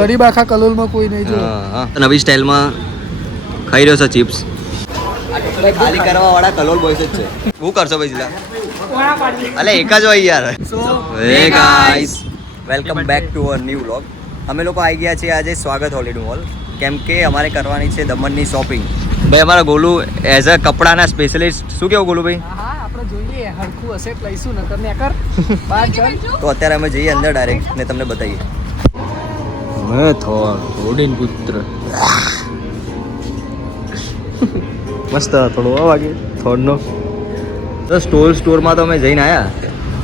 ગરીબ આખા કલોલમાં કોઈ નહીં જો નવી સ્ટાઇલમાં ખાઈ રહ્યો છે ચિપ્સ. ખાલી કરવા વાળા કલોલ બોયસ જ છે. શું કરશો ભાઈ જીલા? અલે એક જ હોય યાર. હે guys, welcome back to a new vlog. અમે લોકો આવી ગયા છીએ આજે સ્વાગત હોલિડે મોલ, કેમ કે અમારે કરવાની છે દમણની શોપિંગ. ભાઈ અમારા ગોલુ એઝ અ કપડાના સ્પેશિયલિસ્ટ, શું કેવું ગોલુ ભાઈ? હા આપણે જોઈએ હરખું હશે લઈશું નકર ને કર બહાર ચાલ. તો અત્યારે અમે જઈએ અંદર ડાયરેક્ટ ને તમને બતાવીએ. મેં થોર ઓડિન પુત્ર મસ્ત થોડો વાગે થોડનો તો સ્ટોરમાં તો અમે જઈને આવ્યા,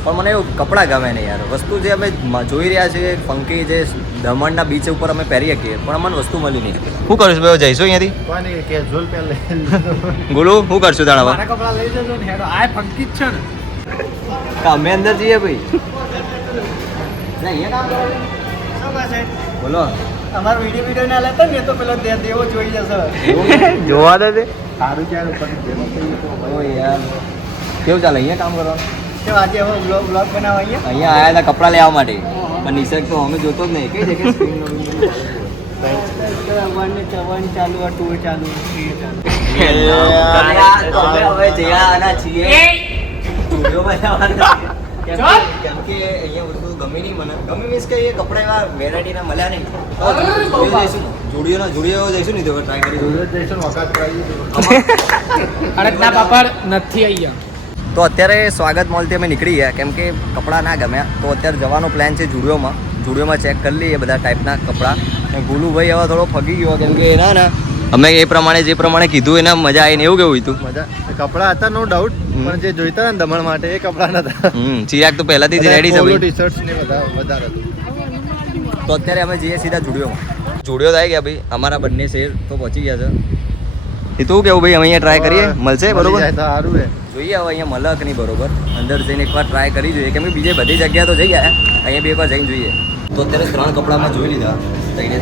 પણ મને એવું કપડાં ગમે નહીં યાર. વસ્તુ જે અમે જોઈ રહ્યા છીએ ફંકી, જે દમણના બીચ ઉપર અમે પહેરી શકીએ, પણ અમને વસ્તુ મળી નહીં. શું કરીશું ભાઈ? જઈશું અહીંયાથી ગોલુ? શું કરશું તાણા? મારા કપડા લઈ જજો ને હેડો. આ ફંકી જ છે ને. અમે અંદર જઈએ ભાઈ. બોલો અમારો વિડીયો ના લેતા ને તો પેલો દેવો જોઈ જશે. જોવા દે સારું ચાલે યાર. કેવું ચાલે અહીંયા કામ કરવાનું? આજે હવે બ્લોગ બનાવવા અહીંયા આવ્યા હતા કપડાં લેવા માટે, પણ નિસર્ગ તો અમે જોતો જ નહીં. કઈ જગ્યાએ સ્ક્રીન ચવણ ચાલુ આ ટૂર ચાલુ કેમ કે અહીંયા વસ્તુ ગમે નહીં મને. ગમે મીન્સ કે એ કપડા એવા વેરાયટીના મળ્યા નહીં. જુડિયો જઈશું ને તો ટ્રાય કરીશું. અડકના પાપડ નથી અહીંયા. તો અત્યારે સ્વાગત મોલથી અમે નીકળી ગયા, કેમ કે કપડાં ના ગમ્યા. તો અત્યારે જવાનો પ્લાન છે જુડિયોમાં ચેક કરી લઈએ બધા ટાઈપના કપડાં. ગુલુભાઈ હવે થોડો ફગી ગયો, કેમ કે ના અમે જે પ્રમાણે કીધું એના મજા આવીને. એવું કેવું હતું? મજા કપડા હતા નો ડાઉટ, પણ જે જોઈતા ને દમણ માટે એ કપડા નતા. ચિરાગ તો પહેલાથી જ રેડી છે. ટી-શર્ટ્સ ને વધારે હતું. તો અત્યારે અમે જઈએ સીધા જુડિયો આવી ગયા ભાઈ. અમારા બંને શેર તો પહોંચી ગયા છે. એ તું કેવું ભાઈ? અમે અહીંયા ટ્રાય કરીએ, મળશે બરોબર? સારું હે. જોઈએ હવે અહીંયા મળે કે નહીં બરોબર. અંદર જઈને એકવાર ટ્રાય કરી જોઈએ, કેમ કે બીજે બધી જગ્યા તો જઈ ગયા, અહીંયા બી એકવાર જઈને જોઈએ. તો અત્યારે 3 કપડામાં જોઈ લીધા, ત્રણે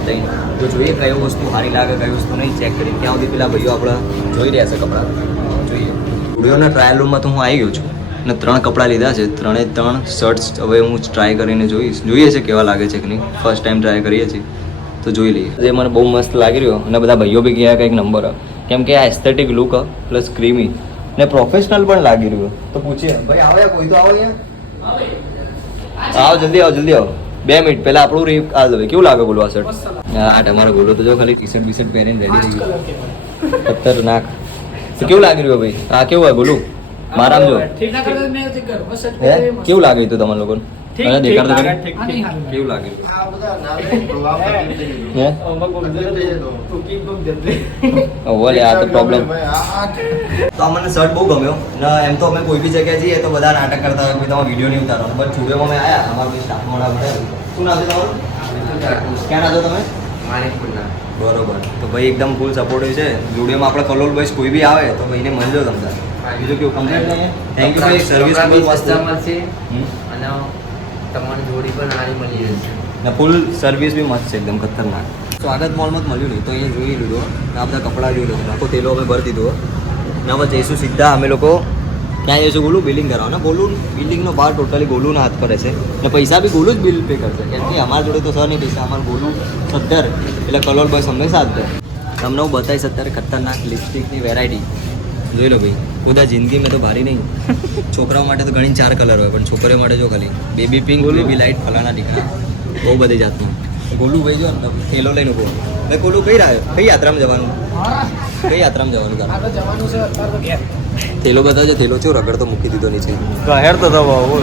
તો જોઈએ કઈ વસ્તુ સારી લાગે, કઈ વસ્તુ નહીં, ચેક કરી. ત્યાં સુધી પેલા ભાઈઓ આપણે જોઈ રહ્યા છે કપડાં. જોઈએ સ્ટુડિયોના ટ્રાયલ રૂમમાં તો હું આવી ગયો છું અને 3 કપડાં લીધા છે. 3 શર્ટ્સ હવે હું ટ્રાય કરીને જોઈએ છે કેવા લાગે છે કે નહીં. ફર્સ્ટ ટાઈમ ટ્રાય કરીએ છીએ તો જોઈ લઈએ. જે મને બહુ મસ્ત લાગી રહ્યો, અને બધા ભાઈઓ બી ગયા કંઈક નંબર, કેમ કે આ એસ્થેટિક લુક પ્લસ ક્રીમી ને પ્રોફેશનલ પણ લાગી રહ્યું. તો પૂછીએ ભાઈ આવો યા કોઈ તો આવો અહીંયા. આવો જલ્દી આવો 2 મિનિટ પહેલા આપણું રીપ આ દો. કેવું લાગે બોલો આ શર્ટ? હા તમારો બોલો તો જો ખાલી ટી-શર્ટ બીશર્ટ પહેરીને રેડી થઈ ગયું. ખતરનાક. તો કેવું લાગી રહ્યું ભાઈ? આ કેવું હોય બોલું? મારામ જો કેવું લાગે તો તમારા લોકોને? મને દેખાડતો કેવું લાગે? ઓલે આ તો પ્રોબ્લેમ. તો મને શર્ટ બહુ ગમ્યો ને. એમ તો અમે કોઈ બી જગ્યાએ જઈએ તો બધા નાટક કરતા હોય, તમારો વિડીયો નહીં ઉતારવાનો. બટ જુડિયોમાં અમે આવ્યા, અમારા સ્ટાફમાં શું નામ છે તમારું? ક્યાં ના છો તમે? બરોબર. તો ભાઈ એકદમ ફૂલ સપોર્ટિવ છે. જુડિયોમાં આપણે કલોલ બોયસ કોઈ બી આવે તો ભાઈને મળજો તમને. બીજું કેવું કમ્પ્લેટ નહીં? થેન્ક યુ ભાઈ, સર્વિસ બહુ મસ્ત મળશે અને તમારી જોડી પણ સારી મળી જશે ને ફૂલ સર્વિસ બી મસ્ત છે, એકદમ ખતરનાક. સ્વાગત મોલમાં જ મળ્યું નહીં તો અહીંયા જોઈ લીધું ને આ બધા કપડાં જોઈ લીધું, આખો તેલો અમે ભરી દીધો ને હવે જઈશું સીધા અમે લોકો ત્યાં જઈશું ગોલું બિલિંગ કરાવો ને. ગોલું બિલિંગનો ભાર ટોટલી ગોલુના હાથ પર છે ને પૈસા બી ગોલું જ બિલ પે કરશે, કેમ કે અમારા જોડે તો સર નહીં પૈસા. અમારું ગોલું 70 એટલે કલર બોયસ હંમેશા જ છે. તમને હું બતાવીશ અત્યારે ખતરનાક લિપસ્ટિકની વેરાયટી જોઈ લો ભાઈ. ખુદા જિંદગી મેં તો ભારી નહીં. છોકરાઓ માટે તો ઘણી 4 કલર હોય, પણ છોકરીઓ માટે જો ખાલી બેબી પિંક, બેબી લાઇટ, ફલાણા ટીકણા, બહુ બધી જાતનું. ગોલું ભાઈ જો થેલો લઈને ઉભો. ભાઈ ગોલું કઈ યાત્રામાં જવાનું? કઈ યાત્રામાં જવાનું? થેલો બતાવજો. થેલો છો રગડ તો મૂકી દીધો નીચે.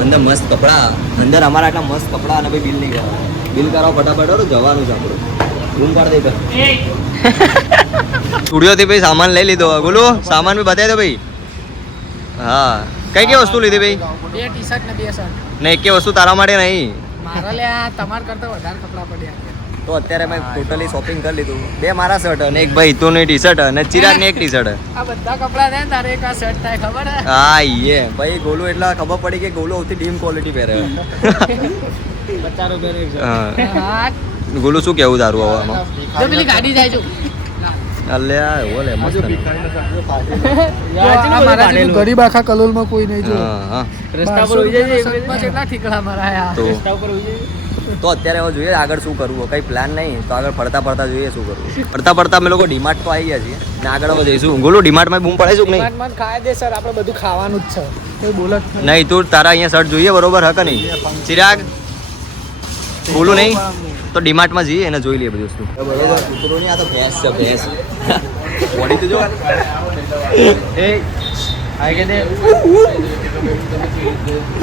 અંદર મસ્ત કપડાં, અંદર અમારા આટલા મસ્ત કપડાં અને ભાઈ બિલ નહીં કરવાનું. બિલ કરાવો ફટાફટ, જવાનું છે આપણું. રૂમ પાડી દે. સ્ટુડિયોથી ભાઈ સામાન લઈ લીધો. બોલો સામાન બી બતાવી દો ભાઈ. હા કઈ વસ્તુ લીધી ભાઈ? 2 ટી-શર્ટ ને 2 શર્ટ ને એક વસ્તુ તારા માટે નહીં. મારા લે તમાર કરતા વધારે કપડા પડ્યા. તો અત્યારે મેં ટોટલી શોપિંગ કરી લીધું. 2 મારા શર્ટ અને એક ભાઈ હિતુની ટી-શર્ટ અને ચિરાગની એક ટી-શર્ટ. આ બધા કપડા છે તારે એક આ શર્ટ થાય ખબર હે? હા ઈએ ભાઈ ગોલું એટલા ખબર પડી કે ગોલું સૌથી ડીમ ક્વોલિટી પહેરે. હા ગોલું શું કેવું તારું હવે આમાં? જો પેલી ગાડી જાય જો. અલ્યા ઓલે મસ્ત ને. આ મારા જેટલું ગરીબ આખા કલોલમાં કોઈ નહીં જો હા હા રસ્તા પર હોઈ જાય કેટલા ઠીકડા મરાયા તો રસ્તા ઉપર હોઈ જાય તો અત્યારે હવે જોઈએ આગળ શું કરવું કઈ પ્લાન નહીં તો આગળ ફરતા જોઈએ શું કરવું ફરતા અમે લોકો ડીમાર્ટ તો આવી ગયા છીએ ને આગળ હવે જઈશું ગોલું ડીમાર્ટમાં બૂમ પડે શું કે નહીં મન ખાય દે સર આપણે બધું ખાવાનું જ છે કોઈ બોલત નહીં તું તારા અહીંયા શર્ટ જોઈએ બરોબર હા કે નહીં ચિરાગ બોલું નહીં તો ડીમાર્ટમાં જઈએ એને જોઈ લઈએ બધી વસ્તુ બરોબર કૂતરો નહીં આ તો ભેંસ છે ભેંસ બોડી તો જો એ આઈ કે દે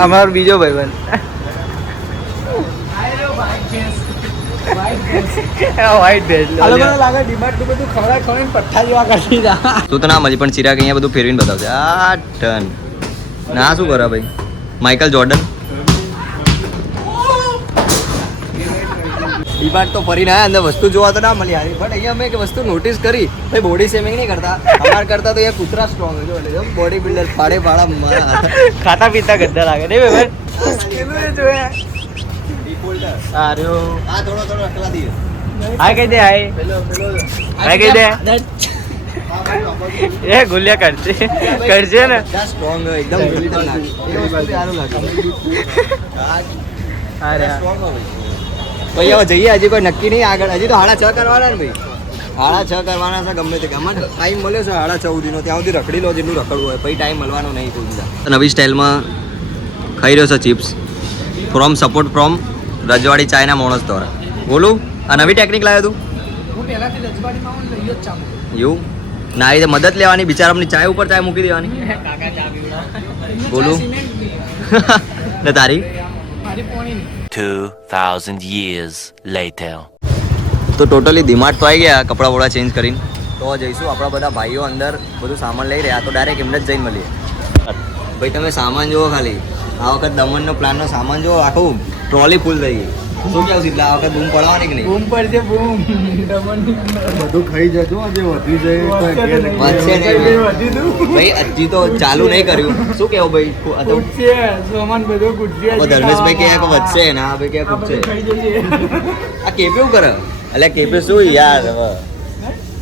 અમારો બીજો ભાઈબંધ લાગે ડિમાન્ડ બધું ખવડાવીને પઠ્ઠા જેવા કરી દા તું તો ના મજી પણ ચિરાગ અહીંયા બધું ફેરવીને બતાવશે આ ટન ના શું કરે ભાઈ માઇકલ જોર્ડન ડીમાર્ટ તો ફરીને આયા અંદર વસ્તુ જોવા તો ના મળી આવી બટ અહીંયા મેં એક વસ્તુ નોટિસ કરી ભાઈ બોડી શેમિંગ નહીં કરતા અમાર કરતા તો એ કૂતરા સ્ટ્રોંગ જો એટલે બોડી બિલ્ડર પાડે મારા ખાતા પીતા ગદ્દા લાગે નહીં ભાઈ જોયા આર્યો આ થોડો અકલા દીએ હાય કહી દે હાય હાય કહી દે એ ગુલિયા કરશે ને સ્ટ્રોંગ એકદમ ખતરનાક એ વસ્તુ સારું લાગે અરે ભાઈ હવે જઈએ હજી કોઈ નક્કી નહીં આગળ હજી તો 6:30 કરવાના ને ભાઈ 6:30 કરવાના છે ગમે તે અમારે ટાઈમ મળ્યો છે 6:30 સુધીનો ત્યાં સુધી રખડી લો જેટલું રખડવું હોય પછી ટાઈમ મળવાનો નહીં કોઈ બીજા નવી સ્ટાઇલમાં ખાઈ રહ્યો છે ચિપ્સ સપોર્ટ ફ્રોમ રજવાડી ચાયના માણસ દ્વારા બોલું આ નવી ટેકનિક લાવ્યો તું હું પહેલાથી રજવાડીમાં આવું લઈ જ ચાલુ એવું ના એ મદદ લેવાની બિચારાની ચાય ઉપર ચાય મૂકી દેવાની કાકા ચા પીવડા બોલું ને તારી મારી પોણી 2000 years later. તો ટોટલી ડીમાર્ટ તો આવી ગયા કપડાં વપડા ચેન્જ કરીને તો જઈશું આપણા બધા ભાઈઓ અંદર બધું સામાન લઈ રહ્યા તો ડાયરેક્ટ એમને જ જઈને મળીએ ભાઈ તમે સામાન જુઓ ખાલી આ વખત દમણનો પ્લાનનો સામાન જુઓ આખું ટ્રોલી ફૂલ થઈ ગઈ શું કેવું સીધા આ વખત બૂમ પડવાની કે નહીં બૂમ પડશે બૂમ બધું ખાઈ જજો જે વધી જાય વધશે નહીં ભાઈ હજી તો ચાલુ નહીં કર્યું શું કેવું ભાઈ કૂટશે સામાન બધો કૂટશે ધર્મેશભાઈ કે વધશે ને આ ભાઈ કે કૂટશે ખાઈ જશે આ કેપે શું કરે એટલે કેપે શું યાર હવે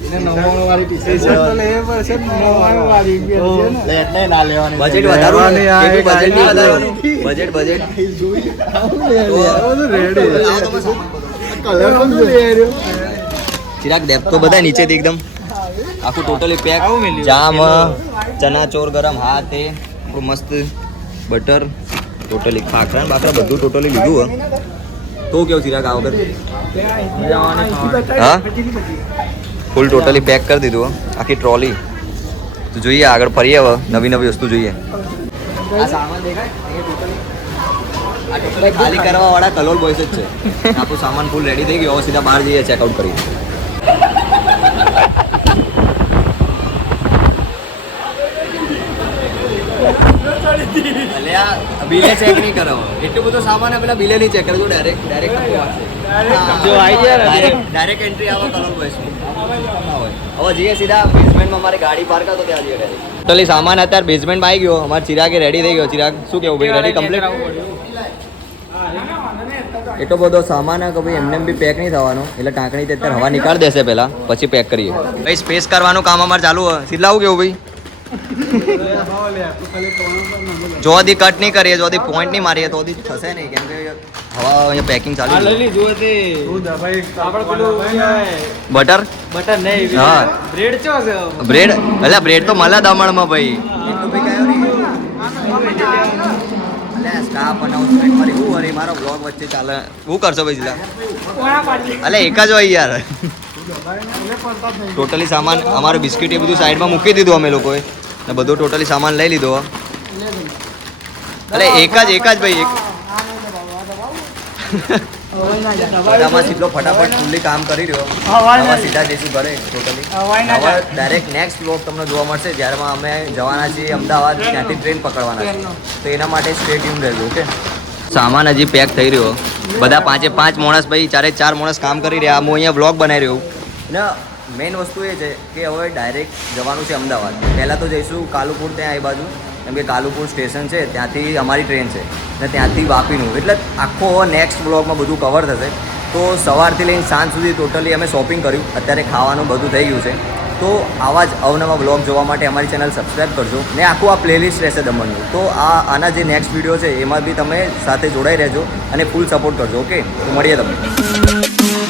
એને 99 વાળી ટી-શર્ટ તો લેવી પડશે 99 વાળી એટલે ના લેવાની બજેટ વધારવાનું કેપે બજેટ નહીં વધારવાનું બજેટ ચિરાગ દેખ તો બધા નીચેથી એકદમ આખું ટોટલી પેક જામ ચના ચોર ગરમ હા તે મસ્ત બટર ટોટલી ખાખરા ને બાખરા બધું ટોટલી લીધું હો તો કેવું ચિરાગ આ વખત હા ફૂલ ટોટલી પેક કરી દીધું હો આખી ટ્રોલી તો જોઈએ આગળ ફરીએ હવે નવી વસ્તુ જોઈએ આ સામાન દેખાય આ ટોટલી ખાલી કરવા વાળા કલોલ બોયસ જ છે આપણું સામાન ફૂલ રેડી થઈ ગયો સીધા બહાર જઈએ ચેકઆઉટ કરી બિલે ચેક નહીં કરાવો એટલું બધું સામાન પેલા બિલે નહીં ચેક કરજો ડાયરેક્ટ એન્ટ્રી આવે કલોલ બોયસ હવે જઈએ સીધા બેઝમેન્ટમાં મારી ગાડી પાર્ક હતો ત્યાં જઈએ ટોટલી સામાન અત્યારે બેઝમેન્ટમાં આવી ગયો અમારે ચિરાગે રેડી થઈ ગયો ચિરાગ શું કેવું ભાઈ રેડી કમ્પ્લીટ એટલો બધો સામાન કે ભાઈ એમને બી પેક નહીં થવાનો એટલે ટાંકણી અત્યારે હવા નીકાળી દેશે પહેલા પછી પેક કરીએ ભાઈ સ્પેસ કરવાનું કામ અમારે ચાલુ હોય સીધા આવું કેવું ભાઈ જો દી કટ નહીં કરીએ જો દી પોઈન્ટ નહીં મારીએ તો દી થશે નહીં કેમ કે હવા અહીંયા પેકિંગ ચાલુ બટર નહીં હા બ્રેડ ચો છે બ્રેડ એટલે બ્રેડ તો મળે દમણમાં ભાઈ એટલું ભાઈ કયો નહીં એટલે સ્ટાફ અનાઉન્સમેન્ટ મારી હું અરે મારો બ્લોગ વચ્ચે ચાલે શું કરશો ભાઈ જીલા એટલે એક જ હોય યાર ટોટલી સામાન અમારું બિસ્કિટ એ બધું સાઈડમાં મૂકી દીધું અમે લોકોએ ને બધું ટોટલી સામાન લઈ લીધો એટલે એક જ ભાઈ એક બધામાં સીધો ફટાફટ ફૂલ્લી કામ કરી રહ્યો હવે સીધા જઈશું ઘરે ટોટલી હવે ડાયરેક્ટ નેક્સ્ટ બ્લોગ તમને જોવા મળશે જ્યારે અમે જવાના છીએ અમદાવાદ ત્યાંથી ટ્રેન પકડવાના છે તો એના માટે સ્ટે ટ્યુન રહેજો ઓકે સામાન હજી પેક થઈ રહ્યો બધા 5 માણસ ભાઈ 4 માણસ કામ કરી રહ્યા હું અહીંયા બ્લોગ બનાવી રહ્યો ને મેઇન વસ્તુ એ છે કે હવે ડાયરેક્ટ જવાનું છે અમદાવાદ પહેલાં તો જઈશું કાલુપુર ત્યાં એ બાજુ કેમ કે કાલુપુર સ્ટેશન છે ત્યાંથી અમારી ટ્રેન છે ને ત્યાંથી વાપીનું એટલે આખો નેક્સ્ટ બ્લોગમાં બધું કવર થશે તો સવારથી લઈને સાંજ સુધી ટોટલી અમે શોપિંગ કર્યું અત્યારે ખાવાનું બધું થઈ ગયું છે તો આવા જ અવનવા બ્લોગ જોવા માટે અમારી ચેનલ સબસ્ક્રાઈબ કરજો ને આખું આ પ્લેલિસ્ટ રહેશે દમણનું. તો આના જે નેક્સ્ટ વિડીયો છે એમાં બી તમે સાથે જોડાઈ રહેજો અને ફૂલ સપોર્ટ કરજો. ઓકે, તો મળીએ તમને.